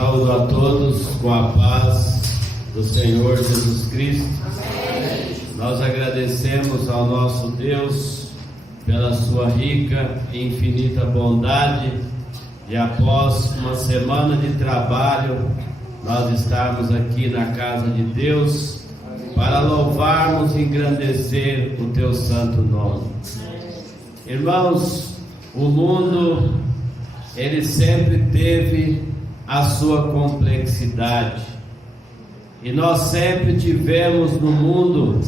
Saúdo a todos com a paz do Senhor Jesus Cristo. Amém. Nós agradecemos ao nosso Deus pela sua rica e infinita bondade, e após uma semana de trabalho, nós estamos aqui na casa de Deus para louvarmos e engrandecer o teu santo nome. Irmãos, o mundo, ele sempre teve a sua complexidade, e nós sempre tivemos no mundo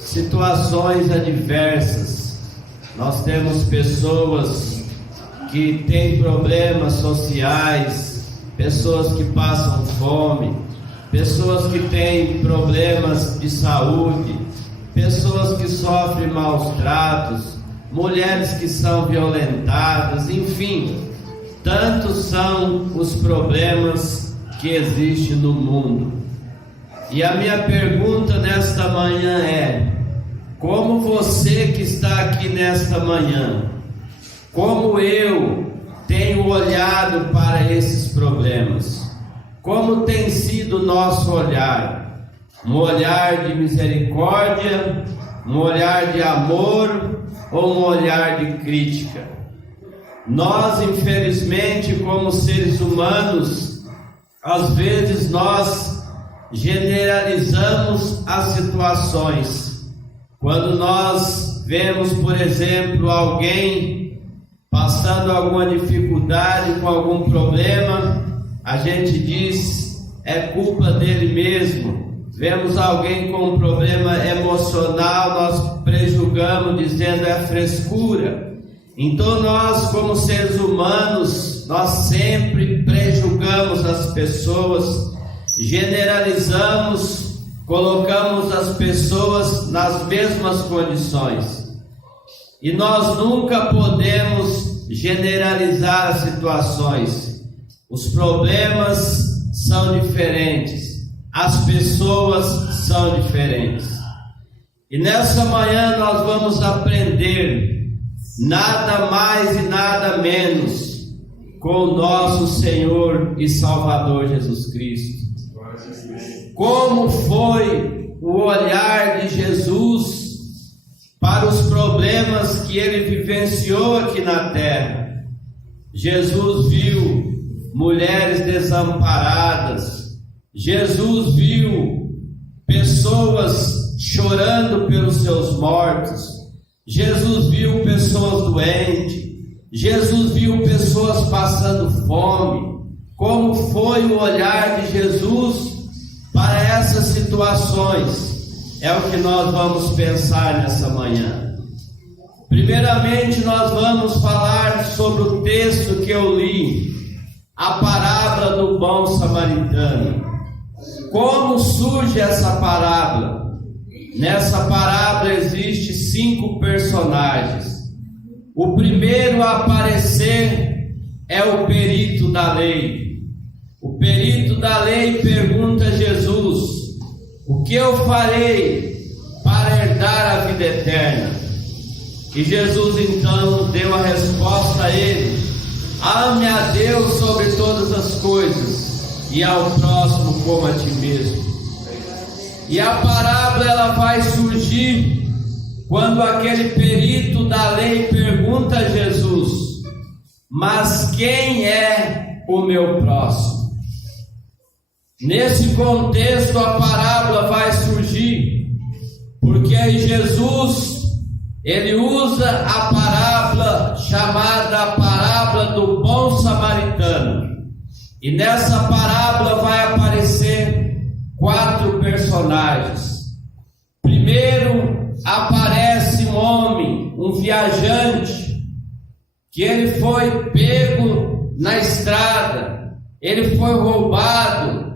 situações adversas. Nós temos pessoas que têm problemas sociais, pessoas que passam fome, pessoas que têm problemas de saúde, pessoas que sofrem maus tratos, mulheres que são violentadas, enfim, tantos são os problemas que existem no mundo. E a minha pergunta nesta manhã é: como você que está aqui nesta manhã, como eu, tenho olhado para esses problemas? Como tem sido o nosso olhar? Um olhar de misericórdia, um olhar de amor ou um olhar de crítica? Nós, infelizmente, como seres humanos, às vezes nós generalizamos as situações. Quando nós vemos, por exemplo, alguém passando alguma dificuldade, com algum problema, a gente diz: é culpa dele mesmo. Vemos alguém com um problema emocional, nós prejulgamos dizendo: é frescura. Então nós, como seres humanos, nós sempre prejulgamos as pessoas, generalizamos, colocamos as pessoas nas mesmas condições. E nós nunca podemos generalizar as situações. Os problemas são diferentes, as pessoas são diferentes. E nessa manhã nós vamos aprender nada mais e nada menos com o nosso Senhor e Salvador Jesus Cristo. Como foi o olhar de Jesus para os problemas que ele vivenciou aqui na terra? Jesus viu mulheres desamparadas, Jesus viu pessoas chorando pelos seus mortos, Jesus viu pessoas doentes, Jesus viu pessoas passando fome. Como foi o olhar de Jesus para essas situações? É o que nós vamos pensar nessa manhã. Primeiramente, nós vamos falar sobre o texto que eu li, a parábola do bom samaritano. Como surge essa parábola? Nessa parábola existem 5 personagens. O primeiro a aparecer é o perito da lei. O perito da lei pergunta a Jesus: o que eu farei para herdar a vida eterna? E Jesus então deu a resposta a ele: ame a Deus sobre todas as coisas e ao próximo como a ti mesmo. E a parábola ela vai surgir quando aquele perito da lei pergunta a Jesus: mas quem é o meu próximo? Nesse contexto a parábola vai surgir, porque aí Jesus, ele usa a parábola chamada a parábola do bom samaritano. E nessa parábola vai aparecer 4 personagens. Primeiro aparece um homem, um viajante, que ele foi pego na estrada, ele foi roubado,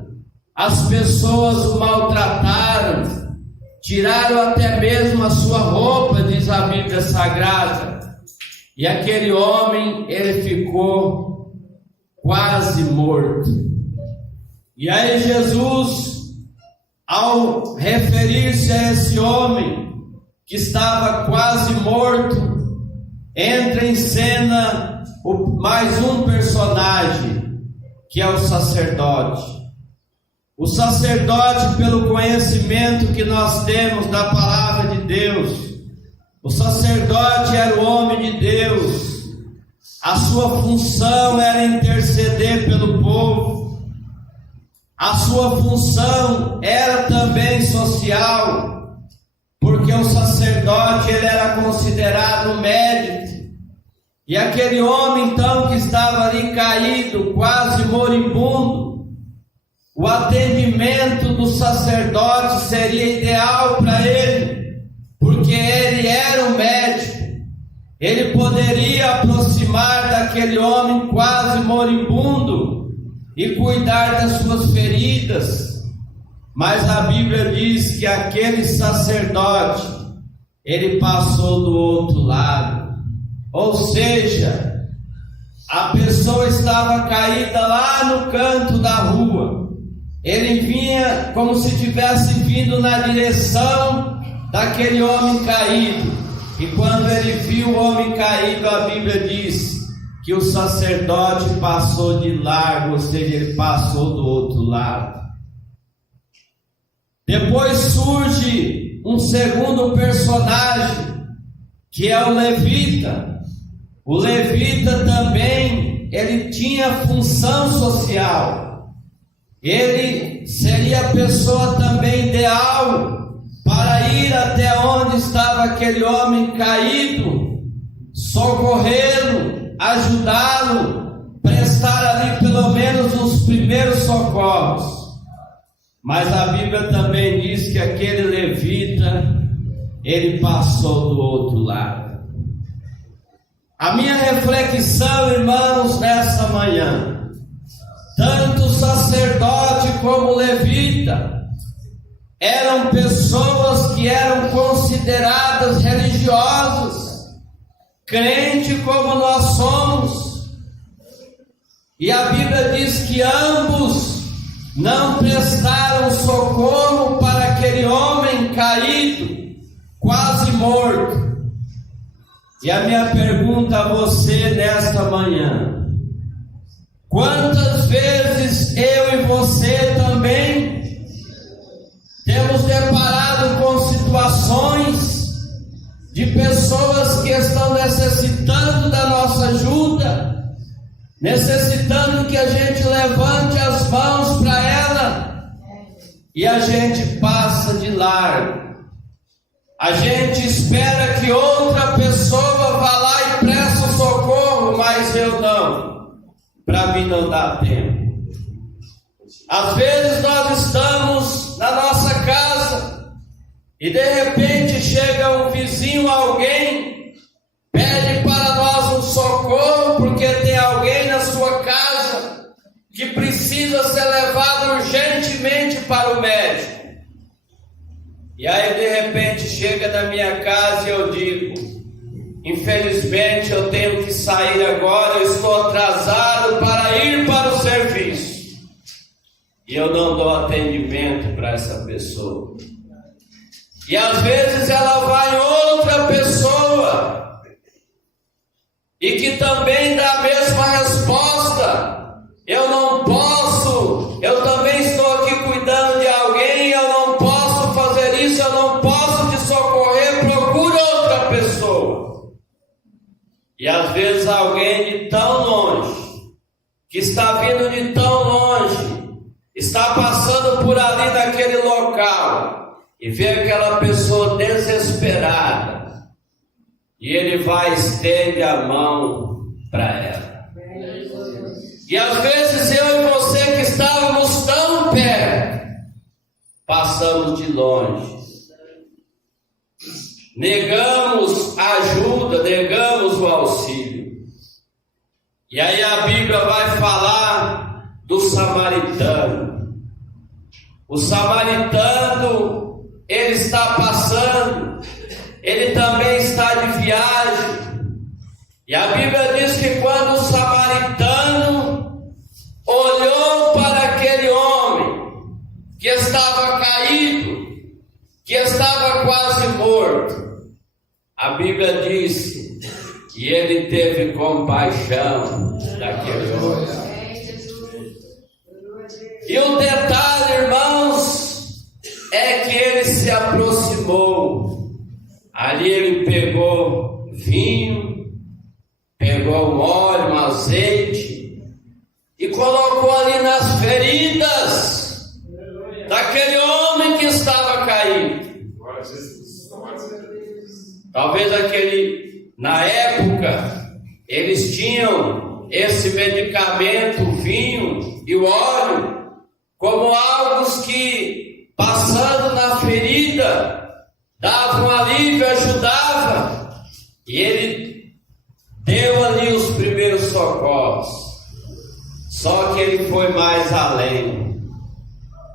as pessoas o maltrataram, tiraram até mesmo a sua roupa, diz a Bíblia Sagrada, e aquele homem, ele ficou quase morto. E aí Jesus, ao referir-se a esse homem que estava quase morto, entra em cena mais um personagem, que é o sacerdote. O sacerdote, pelo conhecimento que nós temos da palavra de Deus, o sacerdote era o homem de Deus. A sua função era interceder pelo povo. A sua função era também social, porque o sacerdote ele era considerado médico. E aquele homem então que estava ali caído, quase moribundo, o atendimento do sacerdote seria ideal para ele, porque ele era um médico. Ele poderia aproximar daquele homem quase moribundo e cuidar das suas feridas. Mas a Bíblia diz que aquele sacerdote, ele passou do outro lado. Ou seja, a pessoa estava caída lá no canto da rua. Ele vinha como se tivesse vindo na direção daquele homem caído. E quando ele viu o homem caído, a Bíblia diz que o sacerdote passou de largo, ou seja, ele passou do outro lado. Depois surge um segundo personagem, que é o levita. O levita também, ele tinha função social. Ele seria a pessoa também ideal para ir até onde estava aquele homem caído, socorrê-lo, ajudá-lo, prestar ali pelo menos os primeiros socorros. Mas a Bíblia também diz que aquele levita, ele passou do outro lado. A minha reflexão, irmãos, nessa manhã, tanto o sacerdote como o levita eram pessoas que eram consideradas religiosas, crente como nós somos, e a Bíblia diz que ambos não prestaram socorro para aquele homem caído, quase morto. E a minha pergunta a você nesta manhã: quantas vezes eu e você também temos deparado com situações de pessoas que estão necessitando da nossa ajuda, necessitando que a gente levante as mãos para ela, e a gente passa de largo. A gente espera que outra pessoa vá lá e preste o socorro, mas eu não. Para mim não dá tempo. Às vezes nós estamos na nossa casa e de repente chega um vizinho, alguém pede para nós um socorro porque tem alguém na sua casa que precisa ser levado urgentemente para o médico. E aí de repente chega na minha casa e eu digo: infelizmente eu tenho que sair agora, eu estou atrasado para ir para o serviço. E eu não dou atendimento para essa pessoa. E às vezes ela vai outra pessoa e que também dá a mesma resposta: eu não posso, eu também estou aqui cuidando de alguém, eu não posso fazer isso, eu não posso te socorrer, procura outra pessoa. E às vezes alguém de tão longe, que está vindo de tão longe, está passando por ali naquele local e vê aquela pessoa desesperada, e ele vai e estende a mão para ela. E às vezes eu e você que estávamos tão perto, passamos de longe, negamos a ajuda, negamos o auxílio. E aí a Bíblia vai falar do samaritano. O samaritano, ele está passando, ele também está de viagem. E a Bíblia diz que quando o samaritano olhou para aquele homem que estava caído, que estava quase morto, a Bíblia diz que ele teve compaixão daquele homem. E o detalhe, irmãos, é que ele se aproximou. Ali ele pegou vinho, pegou um óleo, um azeite e colocou ali nas feridas daquele homem que estava caído. Talvez na época, eles tinham esse medicamento, o vinho e o óleo, como algo que, passando na ferida, dava um alívio, ajudava. E ele deu ali os primeiros socorros. Só que ele foi mais além.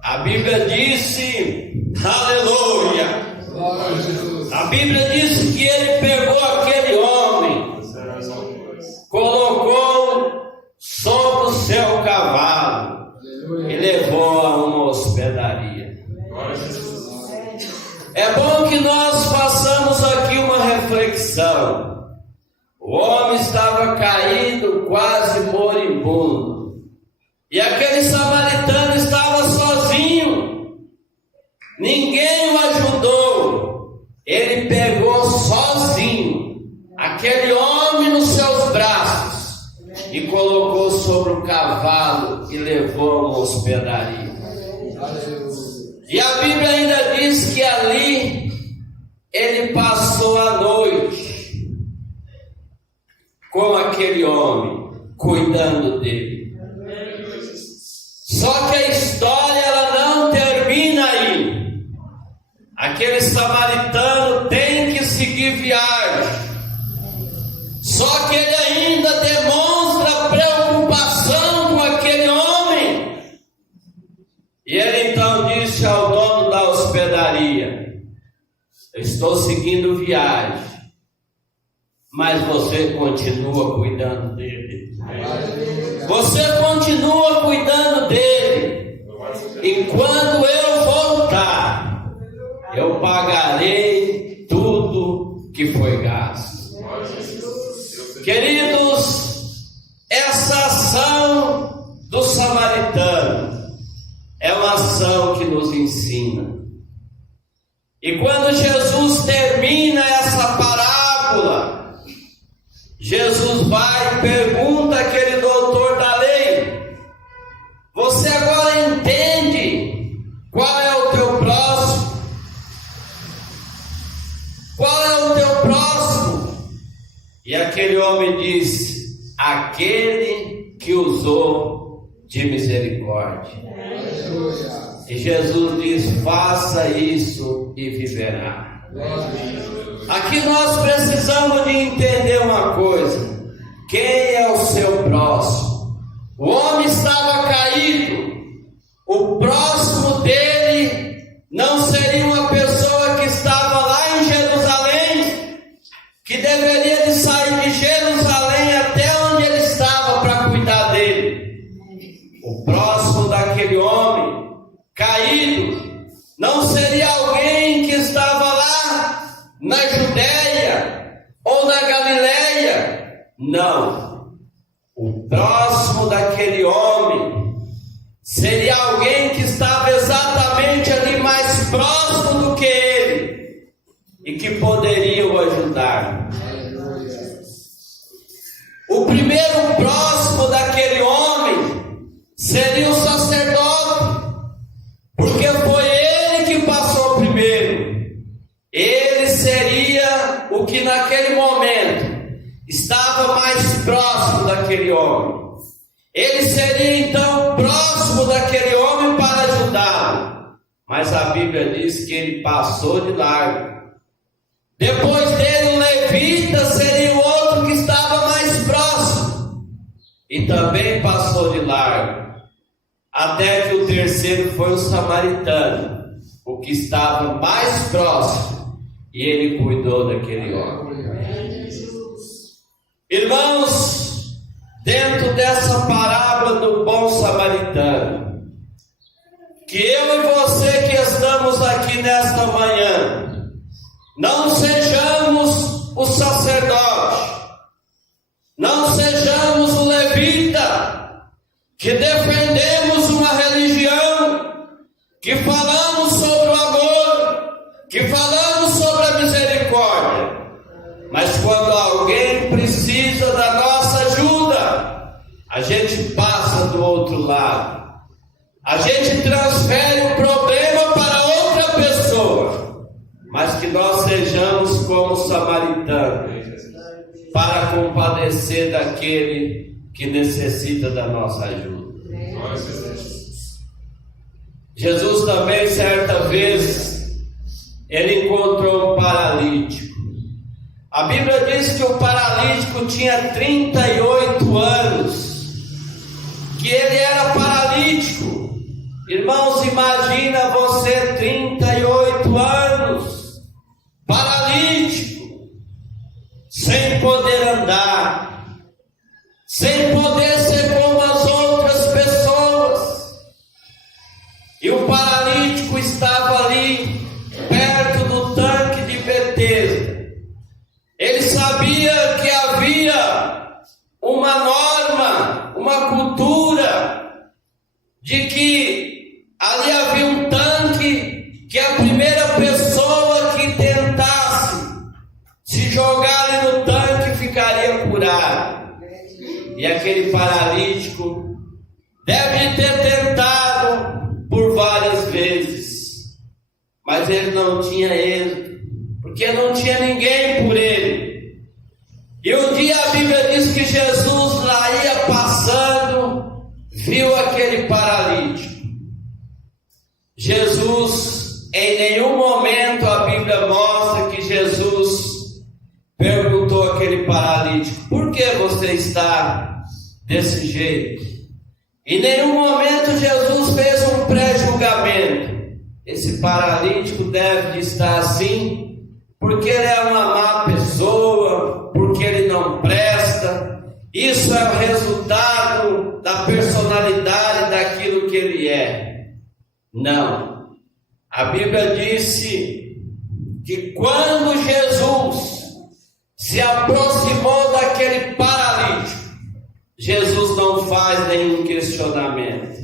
A Bíblia disse, aleluia, a Bíblia disse que ele pegou aquele homem, colocou sobre o seu cavalo e levou a uma hospedaria. É bom que nós façamos aqui uma reflexão. O homem estava caído, quase moribundo, e aquele samaritano estava sozinho. Ninguém o ajudou. Ele pegou sozinho aquele homem nos seus braços e colocou sobre o cavalo e levou a uma hospedaria. E a Bíblia ainda diz que ali ele passou a noite com aquele homem, cuidando dele. Só que a história ela não termina aí. Aquele samaritano tem que seguir viagem. Só que ele ainda demonstra preocupação com aquele homem. E ele então disse ao dono da hospedaria: eu estou seguindo viagem, mas você continua cuidando dele. Você continua cuidando dele. Enquanto eu voltar, eu pagarei tudo que foi gasto. Queridos, essa ação do samaritano é uma ação que nos ensina. E quando Jesus termina essa parábola, Jesus vai e pergunta àquele doutor da lei: você agora entende qual é o teu próximo? Qual é o teu próximo? E aquele homem disse: aquele que usou de misericórdia. E Jesus diz: faça isso e viverá. Aqui nós precisamos de entender uma coisa: quem é o seu próximo? O homem estava caído. O próximo dele não seria uma pessoa que estava lá em Jerusalém, que deveria de sair de Jerusalém até onde ele estava para cuidar dele. O próximo daquele homem caído não seria alguém que estava lá na Judéia ou na Galileia. Não. O próximo daquele homem seria alguém que estava exatamente ali mais próximo do que ele e que poderia o ajudar. O primeiro próximo daquele homem seria o sacerdote, porque foi ele que passou primeiro. Ele seria o que naquele momento estava mais próximo daquele homem. Ele seria então próximo daquele homem para ajudá-lo. Mas a Bíblia diz que ele passou de largo. Depois dele, o levita seria o outro que estava mais próximo e também passou de largo. Até que o terceiro foi o samaritano, o que estava mais próximo, e ele cuidou daquele homem. Irmãos, dentro dessa parábola do bom samaritano, que eu e você que estamos aqui nesta manhã, não sejamos o sacerdote, não sejamos o levita, que defendemos uma religião que falamos sobre o amor, que falamos sobre a misericórdia, mas quando alguém precisa da nossa ajuda, a gente passa do outro lado, a gente transfere o problema para outra pessoa, mas que nós sejamos como samaritanos, para compadecer daquele que necessita da nossa ajuda. Jesus também, certa vez, ele encontrou um paralítico. A Bíblia diz que o paralítico tinha 38 anos, que ele era paralítico. Irmãos, imagina você 38 anos, paralítico, sem poder andar, sem poder ser como as outras pessoas. E o paralítico estava ali, perto do tanque de Betesda. Ele sabia que havia uma norma, uma cultura, de que ali havia um tanque, que a primeira pessoa que tentasse se jogar ali no tanque ficaria curado. E aquele paralítico deve ter tentado por várias vezes, mas ele não tinha êxito, porque não tinha ninguém por ele. E um dia a Bíblia diz que Jesus lá ia passando, viu aquele paralítico. Jesus, em nenhum momento a Bíblia mostra que Jesus perguntou àquele paralítico: por que você está desse jeito? Em nenhum momento Jesus fez um pré-julgamento. Esse paralítico deve de estar assim porque ele é uma má pessoa, porque ele não presta. Isso é o resultado da personalidade daquilo que ele é. Não. A Bíblia disse que quando Jesus se aproximou daquele paralítico, Jesus não faz nenhum questionamento.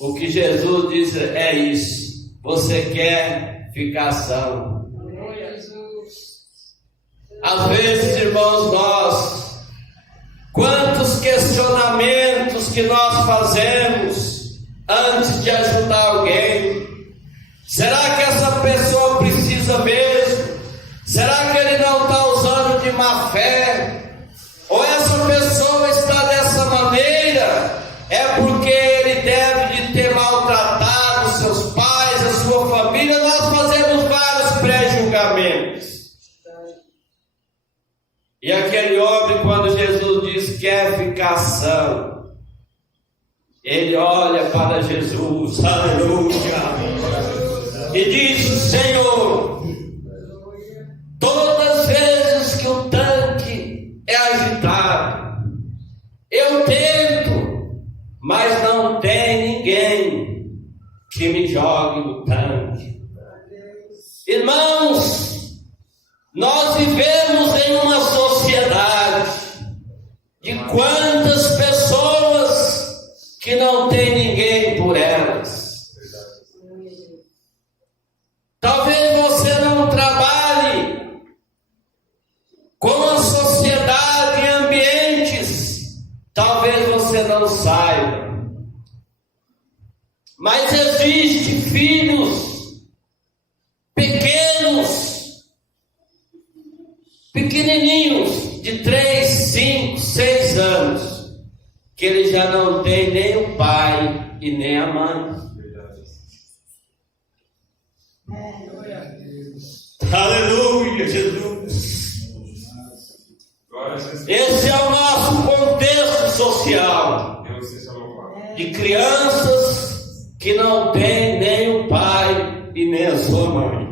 O que Jesus diz é isso: você quer ficar são. Às vezes, irmãos, quantos questionamentos que nós fazemos antes de ajudar alguém? Será que essa pessoa precisa mesmo? Será que ele não está usando de má fé? Ou essa pessoa está dessa maneira é porque ele deve de ter maltratado seus pais, a sua família? Nós fazemos vários pré-julgamentos. E aquele homem, quando Jesus diz quer ficar são, ele olha para Jesus, aleluia, e diz: Senhor, todas as vezes que o tanque é agitado, eu tento, mas não tem ninguém que me jogue no tanque. Irmãos, nós vivemos em uma sociedade de quantas pessoas que não tem ninguém por elas. Talvez você não trabalhe com a sociedade em ambientes, talvez você não saiba, mas existem filhos pequenininhos, de 3, 5, 6 anos, que ele já não tem nem o pai e nem a mãe. Aleluia, Jesus. Esse é o nosso contexto social, de crianças que não têm nem o pai e nem a sua mãe.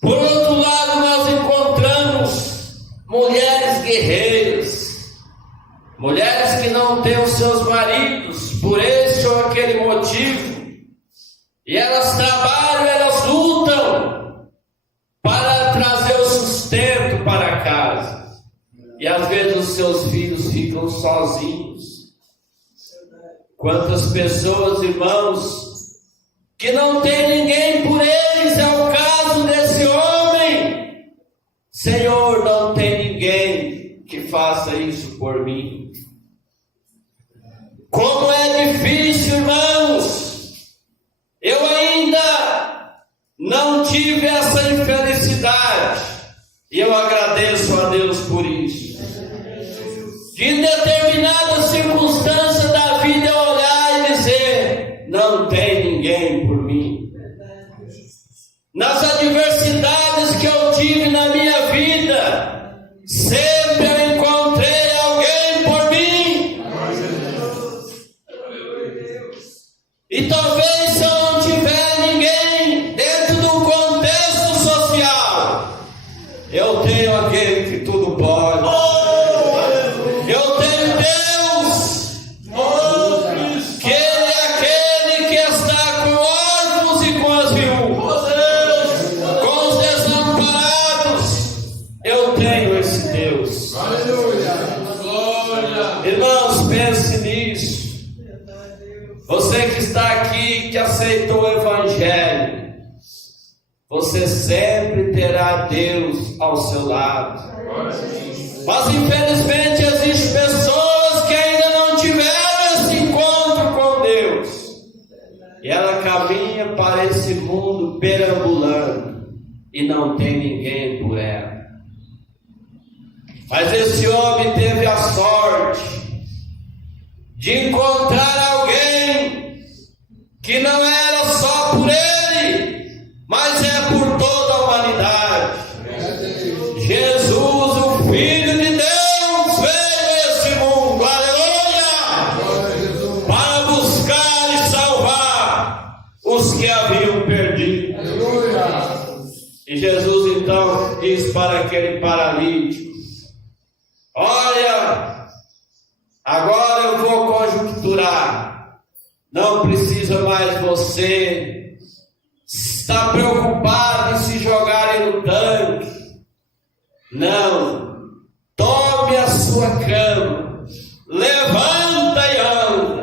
Por outro lado, nós encontramos mulheres guerreiras, mulheres que não têm os seus maridos por este ou aquele motivo, e elas trabalham, elas lutam para trazer o sustento para casa, e às vezes os seus filhos ficam sozinhos. Quantas pessoas, irmãos, que não tem ninguém por eles, é o caso desse homem. Senhor, não tem ninguém que faça isso por mim. Como é difícil, irmãos. Eu ainda não tive essa infelicidade, e eu agradeço a Deus por isso. De em determinada circunstância da vida eu olhar e dizer: não tem ninguém por mim. Nas adversidades que eu tive na minha vida, sempre eu encontrei alguém por mim. E talvez se eu não tiver ninguém dentro do contexto social, eu tenho aquele que tudo pode. Eu tenho Deus, que Ele é aquele que está com órfãos e com as viúvas, com os desamparados. Eu tenho esse Deus. Irmãos, pense nisso. Você que está aqui, que aceitou o Evangelho, você sempre terá Deus ao seu lado. Mas infelizmente existem pessoas que ainda não tiveram esse encontro com Deus, e ela caminha para esse mundo perambulando e não tem ninguém por ela. Mas esse homem teve a sorte de encontrar alguém que não era só por ele, mas é por toda a humanidade. Jesus, o Filho de Deus, veio a esse mundo, aleluia, para buscar e salvar os que haviam perdido. E Jesus então diz para aquele paralítico: olha, agora eu vou conjecturar, não precisa mais você estar preocupado em se jogar no tanque. Não, tome a sua cama, levanta e anda.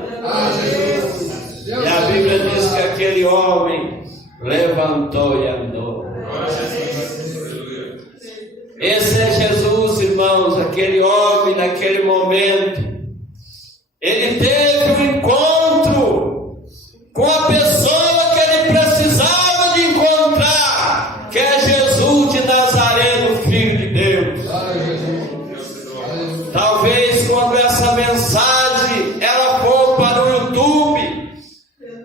E a Bíblia diz que aquele homem levantou e andou. Esse é Jesus, irmãos. Aquele homem, naquele momento, ele teve um encontro com a pessoa que ele precisava de encontrar, que é Jesus de Nazaré, o Filho de Deus. Talvez quando essa mensagem ela for para o YouTube,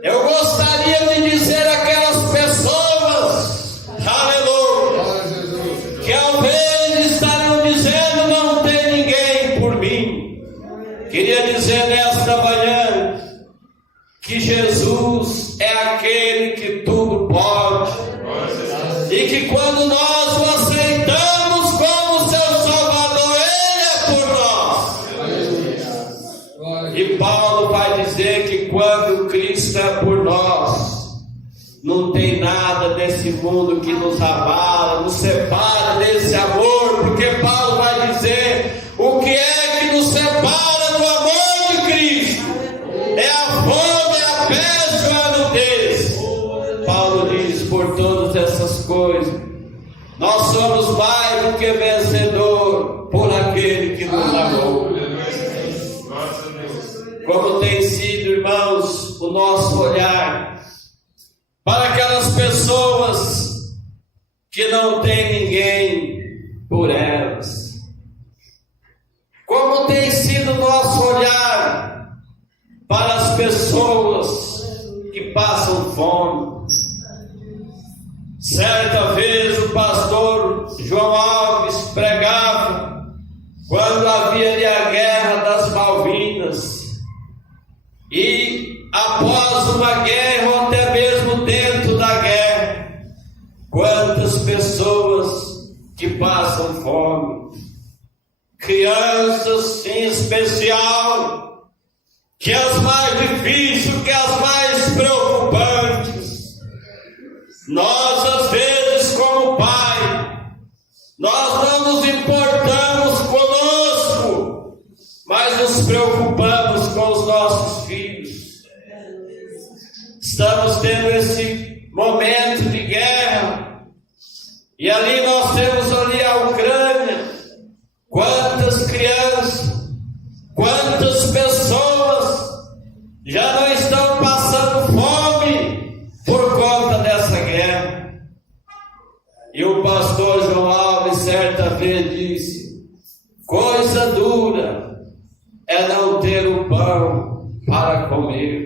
eu gostaria de dizer àquelas pessoas, aleluia, que ao ver estarem dizendo: não tem ninguém por mim. Queria dizer nesta manhã que Jesus é aquele que tudo pode, e que quando nós o aceitamos como seu Salvador, Ele é por nós. E Paulo vai dizer que quando Cristo é por nós, não tem nada desse mundo que nos abala, nos separa desse amor, porque Paulo vai dizer: o que é que nos separa do amor de Cristo? É a fome, é a peste, é a nudez. Paulo diz: por todas essas coisas, nós somos mais do que vencedor por aquele que nos amou. Como tem sido, irmãos, o nosso olhar para aquelas pessoas que não tem ninguém por elas. Como tem sido o nosso olhar para as pessoas que passam fome. Certa vez o pastor João Alves pregava quando havia ali a guerra das Malvinas, e após uma guerra ou até mesmo dentro da guerra, quantas pessoas que passam fome, crianças em especial, que as mais difíceis, que as mais preocupantes. Nós às vezes como pai, nós não nos importamos conosco, mas nos preocupamos com os nossos filhos. Estamos tendo esse momento de guerra, e ali nós temos ali a Ucrânia. Quantas crianças, quantas pessoas já não estão passando fome por conta dessa guerra. E o pastor João Alves certa vez disse: coisa dura é não ter o pão para comer.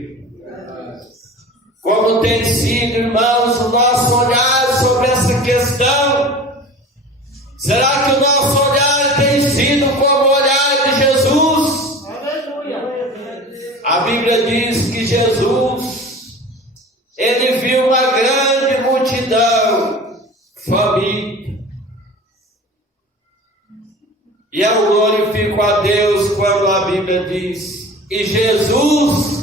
Como tem sido, irmãos, o nosso olhar sobre essa questão? Será que o nosso olhar tem sido como o olhar de Jesus? A Bíblia diz que Jesus, ele viu uma grande multidão faminta. E eu glorifico a Deus quando a Bíblia diz: e Jesus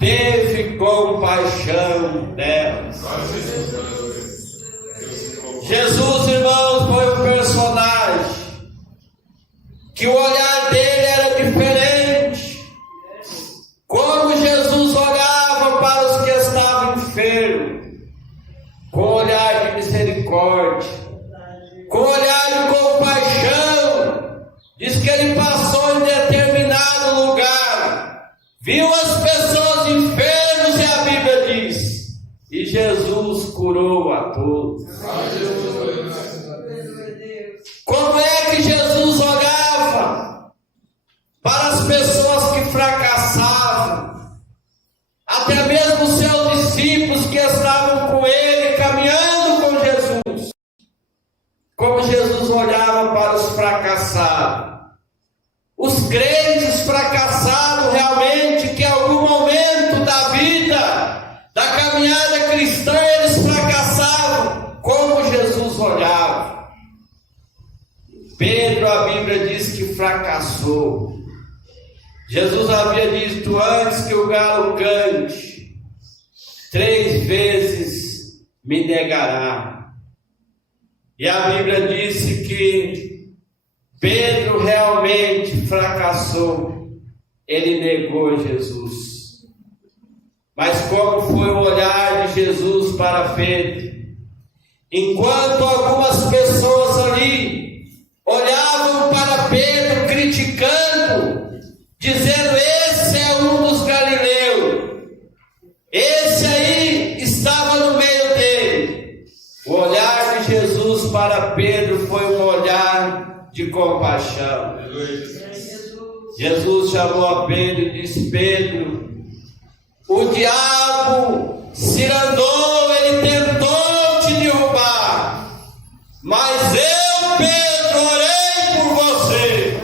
teve compaixão delas. Jesus, irmãos, foi um personagem que o olhar dele era diferente. Como Jesus olhava para os que estavam enfermos, com olhar de misericórdia, com olhar de compaixão. Diz que ele passou em determinado lugar, viu as pessoas enfermas, e a Bíblia diz: e Jesus curou a todos. Como é que Jesus olhava para as pessoas que fracassavam, até mesmo os seus discípulos que estavam com ele, caminhando com Jesus? Como Jesus olhava para os fracassados, os crentes fracassados realmente, que em algum momento da vida, da caminhada cristã, eles fracassavam. Como Jesus olhava. Pedro, a Bíblia diz que fracassou. Jesus havia dito antes que o galo cante, 3 vezes me negará. E a Bíblia disse que Pedro realmente fracassou. Ele negou Jesus. Mas como foi o olhar de Jesus para Pedro? Enquanto algumas pessoas ali olhavam para Pedro criticando, dizendo: esse é um dos galileus, esse aí estava no meio dele. O olhar de Jesus para Pedro foi um olhar de compaixão. Jesus chamou a Pedro e disse: Pedro, o diabo se andou, ele tentou te derrubar, mas eu, Pedro, orei por você,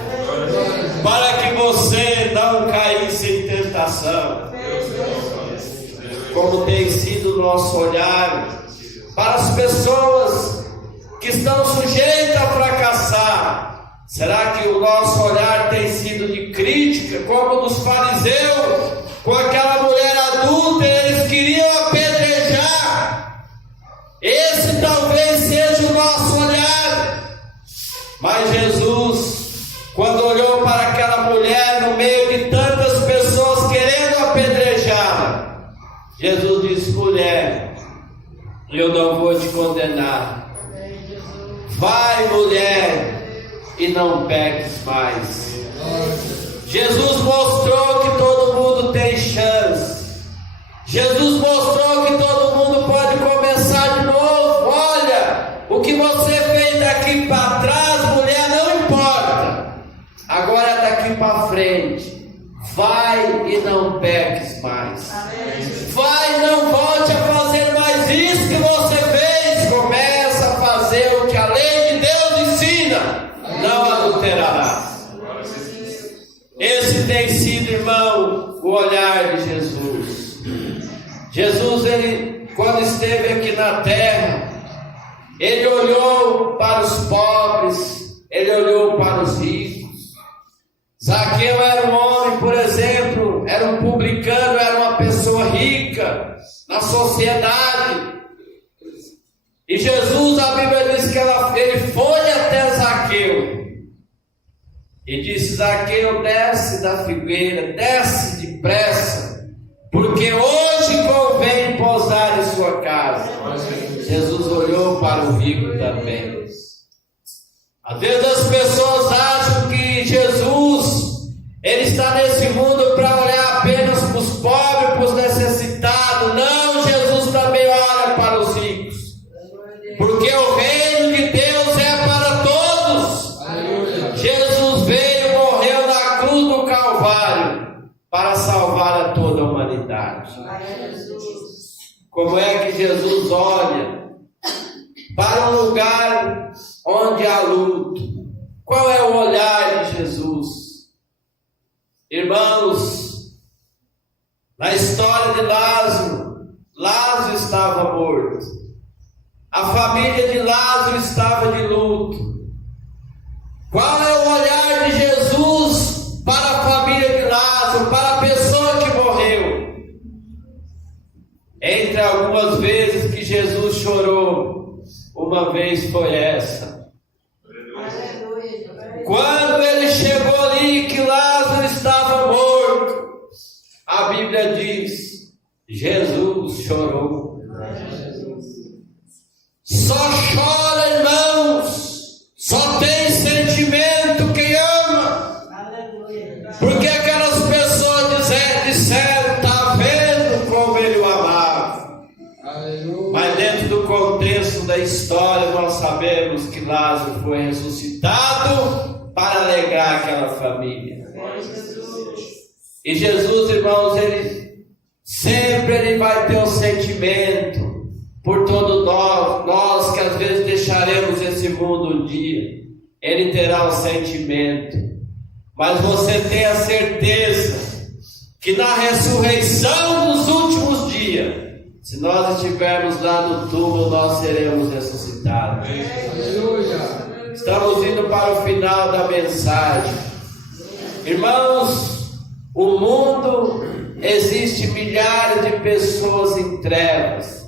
para que você não caísse em tentação. Como tem sido o nosso olhar para as pessoas que estão sujeitas a fracassar? Será que o nosso olhar tem sido de crítica, como dos fariseus, com aquela mulher adulta? Eles queriam apedrejar. Esse talvez seja o nosso olhar. Mas Jesus, quando olhou para aquela mulher no meio de tantas pessoas querendo apedrejá-la, Jesus disse: mulher, eu não vou te condenar. Vai, mulher, e não peques mais. Jesus mostrou que todo mundo tem chance. Jesus mostrou que todo mundo pode começar de novo. Olha, o que você fez daqui para trás, mulher, não importa. Agora é daqui para frente. Vai e não peques mais. Vai, não volte a fazer mais isso que você fez. Começa a fazer o que a lei de Deus ensina. Não adulterarás. Esse tem sido, irmão, o olhar de Jesus. Jesus, ele, quando esteve aqui na terra, ele olhou para os pobres, ele olhou para os ricos. Zaqueu era um homem, por exemplo, era um publicano, era uma pessoa rica na sociedade. E Jesus, a Bíblia diz que ele foi até Zaqueu e disse: Zaqueu, desce da figueira, desce depressa, porque hoje convém para salvar a toda a humanidade. Como é que Jesus olha para um lugar onde há luto? Qual é o olhar de Jesus? Irmãos, na história de Lázaro, Lázaro estava morto. A família de Lázaro estava de luto. Qual é o olhar de Jesus para a família de Lázaro, para a pessoa que morreu? Entre algumas vezes que Jesus chorou, uma vez foi essa. Quando ele chegou ali que Lázaro estava morto, a Bíblia diz, Jesus chorou. Só chora, irmãos, só tem sentimento quem ama. Porque aquelas pessoas disseram, está vendo como ele o amava. Mas dentro do contexto da história nós sabemos que Lázaro foi ressuscitado para alegrar aquela família. E Jesus, irmãos, ele sempre vai ter um sentimento por todos nós que às vezes deixaremos esse mundo um dia. Ele terá um sentimento. Mas você tenha certeza que na ressurreição dos últimos dias, se nós estivermos lá no túmulo, nós seremos ressuscitados. Aleluia. Estamos indo para o final da mensagem. Irmãos, o mundo existe milhares de pessoas em trevas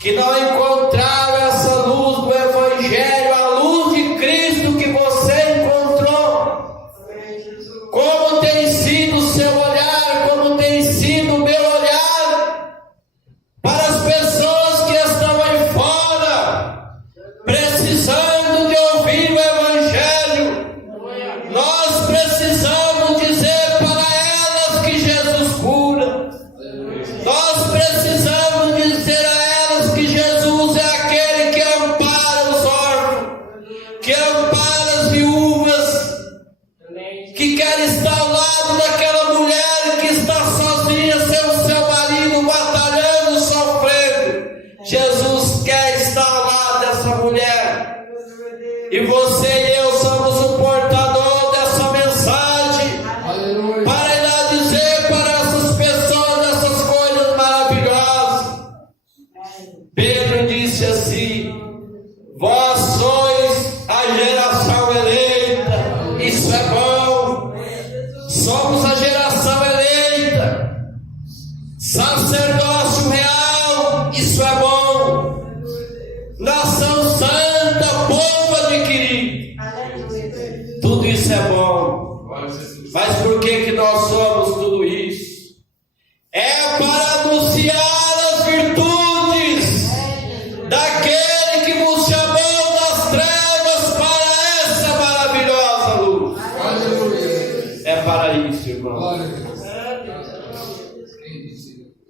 que não encontraram essa luz do Evangelho, a luz de Cristo que você encontrou. Como tem sido o seu olhar, como tem sido o meu olhar para as pessoas que estão aí fora, precisando de ouvir o Evangelho. Nós precisamos dizer para elas que Jesus cura. Nós precisamos dizer a elas que Jesus é aquele que ampara os órfãos, que ampara as viúvas, que quer estar ao lado daquela mulher que está sozinha, sem o seu marido, batalhando, sofrendo. Jesus quer estar ao lado dessa mulher. E você e eu somos o portador dessa mensagem. Aleluia. Para ir lá dizer para essas pessoas essas coisas maravilhosas. Pedro disse assim: vós sois a geração eleita. Isso é bom. Somos a geração eleita. Sacerdócio real. Isso é bom. Nação santa, povo adquirido. Tudo isso é bom. Mas por que nós somos tudo isso? É para anunciar as virtudes daquele que nos chamou das trevas para essa maravilhosa luz. É para isso, irmão.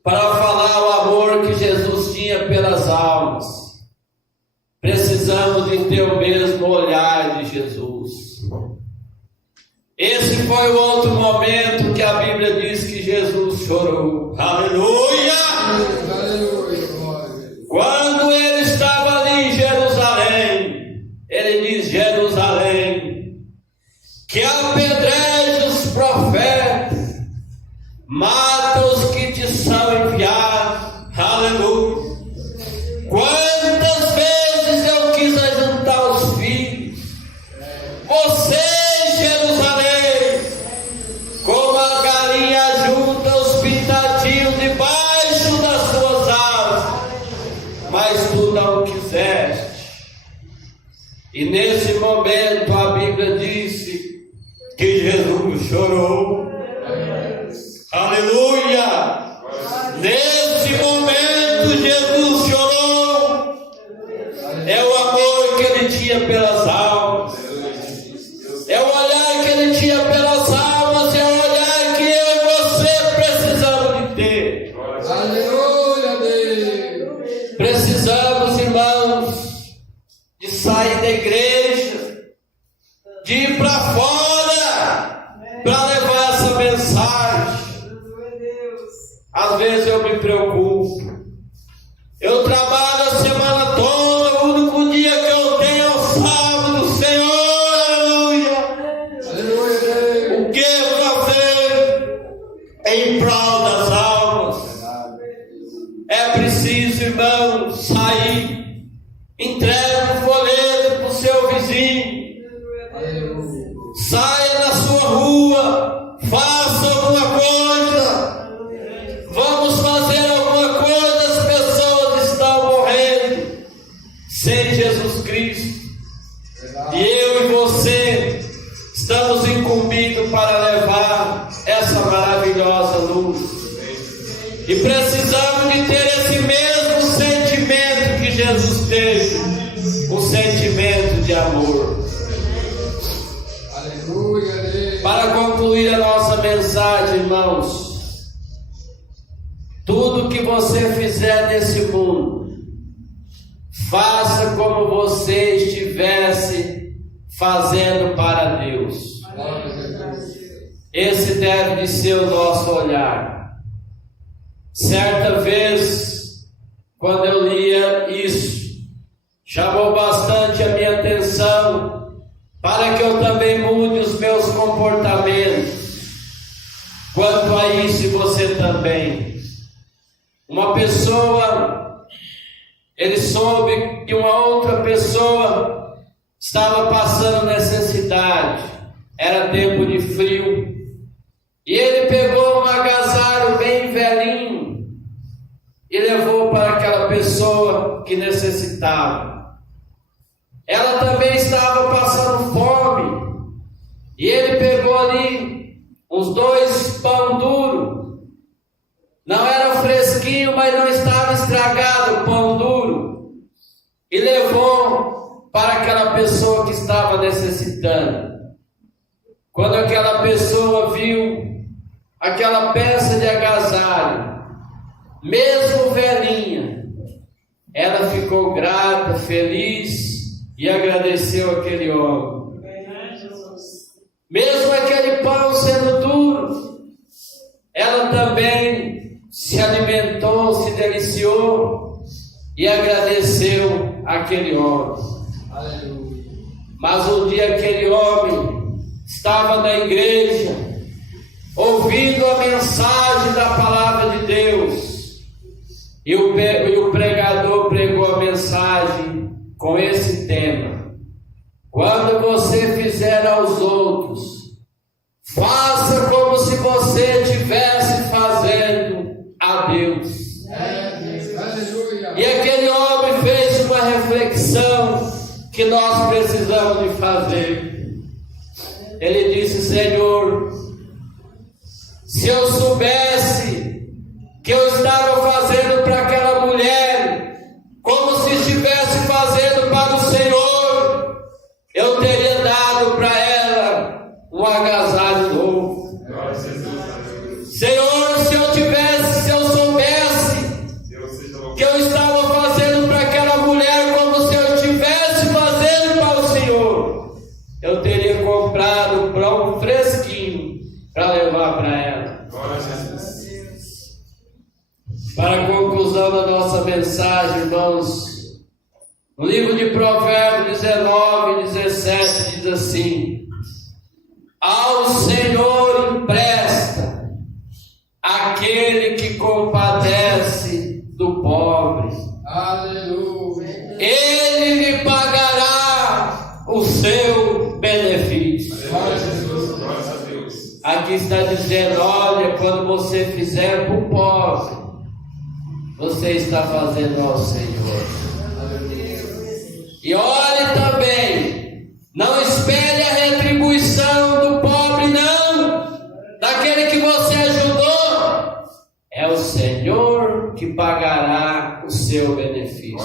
Para falar o amor que Jesus tinha pelas almas, precisamos de ter o mesmo olhar de Jesus. Esse foi o outro momento que a Bíblia diz que Jesus chorou. Aleluia! Quando ele estava ali em Jerusalém, ele diz: Jerusalém, que apedreja os profetas, mata os que te são enviados. Aleluia! Quantas vezes eu quis ajuntar os filhos, vocês, Jerusalém, como a galinha ajunta os pintadinhos debaixo das suas asas, mas tu não quiseste. E nesse momento a Bíblia disse que Jesus chorou. Aleluia! Nesse momento Jesus chorou. É o amor que ele tinha pelas almas, é o olhar que ele tinha pelas almas, é o olhar que eu e você precisamos de ter. Aleluia, Deus. Precisamos, irmãos, de sair da igreja, de ir para fora para levar essa mensagem. Às vezes eu me preocupo. Eu trabalho a semana toda, o único dia que eu tenho é o sábado, Senhor, aleluia. O que fazer em prol das almas? É preciso, irmão, sair, entrega o folheto para o seu vizinho, saia na sua rua, faça alguma coisa, vamos fazer alguma coisa. As pessoas estão morrendo sem Jesus Cristo, e eu e você estamos incumbidos para levar essa maravilhosa luz. E precisamos de ter esse mesmo sentimento que Jesus teve, um sentimento de amor. Aleluia. Para concluir a nossa mensagem, irmãos, tudo que você fizer nesse mundo, faça como você estivesse fazendo para Deus. Esse deve de ser o nosso olhar. Certa vez, quando eu lia isso, chamou bastante a minha atenção para que eu também mude os meus comportamentos. Quanto a isso, você também. Uma pessoa, ele soube que uma outra pessoa estava passando necessidade, era tempo de frio, e ele pegou um agasalho bem velhinho e levou para aquela pessoa que necessitava. Ela também estava passando fome, e ele pegou ali uns 2 pão duro. Não era fresquinho, mas não estava estragado o pão duro, e levou para aquela pessoa que estava necessitando. Quando aquela pessoa viu aquela peça de agasalho, mesmo velhinha, ela ficou grata, feliz e agradeceu aquele homem. Mesmo aquele pão sendo duro, ela também se alimentou, se deliciou e agradeceu aquele homem. Aleluia. Mas um dia aquele homem estava na igreja, ouvindo a mensagem da palavra de Deus, e o pregador pregou a mensagem com esse tema: quando você fizer aos outros, faça como se você estivesse fazendo a Deus. E aquele homem fez uma reflexão que nós precisamos de fazer. Ele disse: Senhor, se eu soubesse que eu estava fazendo para aquela mulher como se estivesse fazendo para o Senhor, eu teria dado para ela um agasalho novo. Senhor, se eu soubesse que eu estava fazendo para aquela mulher como se eu estivesse fazendo para o Senhor, eu teria comprado um pão fresquinho para levar para ela. Para a conclusão da nossa mensagem, irmãos, no livro de Provérbios 19:17 diz assim: ao Senhor empresta aquele que compadece do pobre. Aleluia. Ele lhe pagará o seu benefício. Glória a Deus. Aqui está dizendo: olha, quando você fizer para o pobre, você está fazendo ao Senhor. E olhe também, não espere a retribuição do pobre, não, daquele que você ajudou. É o Senhor que pagará o seu benefício.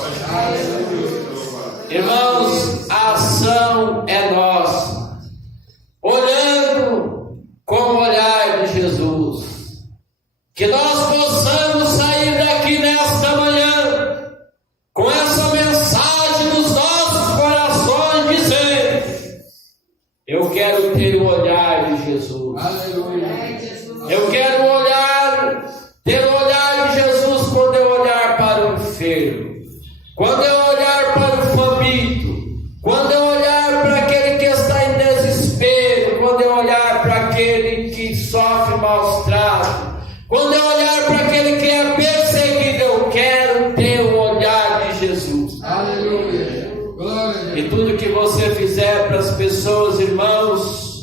Irmãos, a ação é nossa, olhando com o olhar de Jesus, que nós possamos sair daqui nesta manhã com essa mensagem nos nossos corações, dizendo: eu quero ter o olhar de Jesus. Aleluia. Eu quero ter o olhar quando eu olhar para o faminto, quando eu olhar para aquele que está em desespero, quando eu olhar para aquele que sofre maus tratos, quando eu olhar para aquele que é perseguido, eu quero ter o olhar de Jesus. Aleluia. Glória. E tudo que você fizer para as pessoas, irmãos,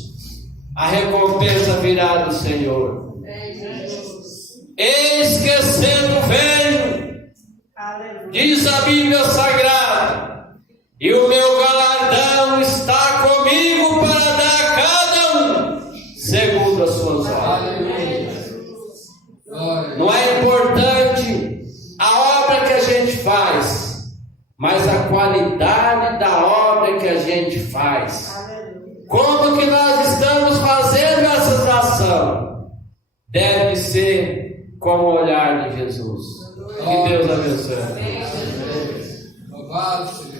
a recompensa virá do Senhor. Eis que cedo venho, diz a Bíblia Sagrada, e o meu galardão está comigo para dar a cada um segundo as suas obras. Não é importante a obra que a gente faz, mas a qualidade da obra que a gente faz. Como que nós estamos fazendo essa ação? Deve ser com o olhar de Jesus. Que Deus abençoe. Louvado seja.